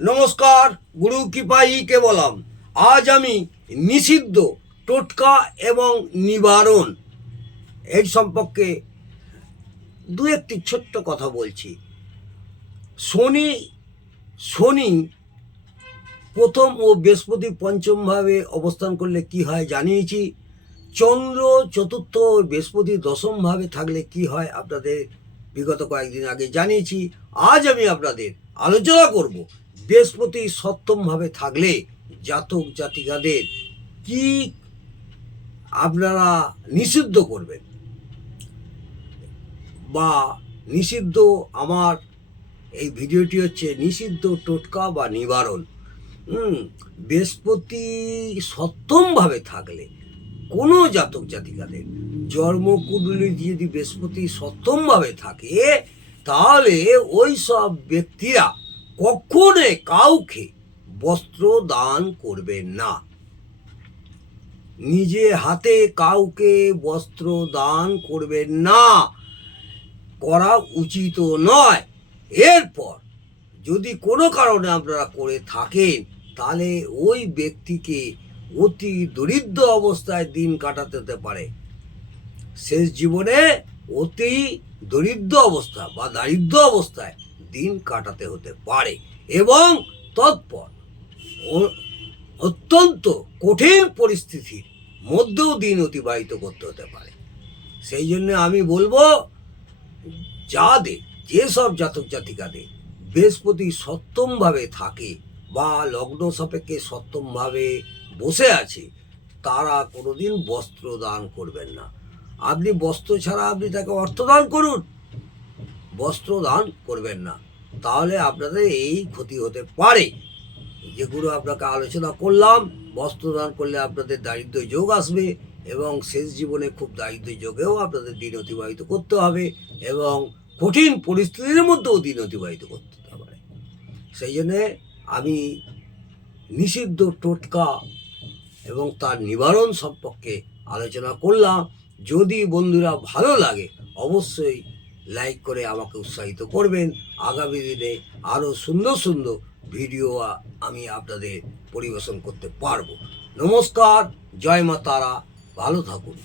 নমস্কার, গুরু কৃপাইকে বললাম। আজ আমি নিষিদ্ধ টোটকা এবং নিবারণ এই সম্পর্কে দু একটি ছোট্ট কথা বলছি। শনি শনি প্রথম ও বৃহস্পতি পঞ্চমভাবে অবস্থান করলে কি হয় জানিয়েছি। চন্দ্র চতুর্থ ও বৃহস্পতি দশমভাবে থাকলে কি হয় আপনাদের বিগত কয়েকদিন আগে জানিয়েছি। আজ আমি আপনাদের আলোচনা করব বৃহস্পতি সপ্তমভাবে থাকলে জাতক জাতিকাদের কি আপনারা নিষিদ্ধ করবেন বা নিষিদ্ধ। আমার এই ভিডিওটি হচ্ছে নিষিদ্ধ টোটকা বা নিবারণ। বৃহস্পতি সপ্তমভাবে থাকলে কোনো জাতক জাতিকাদের জন্মকুণ্ডলী যদি বৃহস্পতি সপ্তমভাবে থাকে তাহলে ওই সব ব্যক্তিরা কখনো কাউকে বস্ত্র দান করবেন না। নিজে হাতে কাউকে বস্ত্র দান করবেন না, করা উচিত নয়। এরপর যদি কোনো কারণে আপনারা করে থাকেন তাহলে ওই ব্যক্তিকে অতি দরিদ্র অবস্থায় দিন কাটাতে হতে পারে। শেষ জীবনে অতি দরিদ্র অবস্থা বা দারিদ্র অবস্থায় দিন কাটাতে হতে পারে এবং তৎপর অত্যন্ত কঠিন পরিস্থিতির মধ্যেও দিন অতিবাহিত করতে হতে পারে। সেই জন্য আমি বলবো, যাদের যেসব জাতক জাতিকাদের বৃহস্পতি সপ্তমভাবে থাকে বা লগ্ন সাপেক্ষে সপ্তমভাবে বসে আছে তারা কোনোদিন বস্ত্র দান করবেন না। আপনি বস্ত্র ছাড়া আপনি তাকে অর্থ দান করুন, বস্ত্র দান করবেন না, তাহলে আপনাদের এই ক্ষতি হতে পারে। যেগুলো আপনাকে আলোচনা করলাম, বস্ত্র দান করলে আপনাদের দারিদ্র্য যোগ আসবে এবং শেষ জীবনে খুব দারিদ্র্য যোগেও আপনাদের দিন অতিবাহিত করতে হবে এবং কঠিন পরিস্থিতির মধ্যেও দিন অতিবাহিত করতে পারে। সেই জন্যে আমি নিষিদ্ধ টোটকা এবং তার নিবারণ সম্পর্কে আলোচনা করলাম। যদি বন্ধুরা ভালো লাগে অবশ্যই লাইক করে আমাকে উৎসাহিত করবেন। আগামী দিনে আরও সুন্দর সুন্দর ভিডিও আমি আপনাদের পরিবেশন করতে পারবো। নমস্কার, জয় মা তারা, ভালো থাকুন।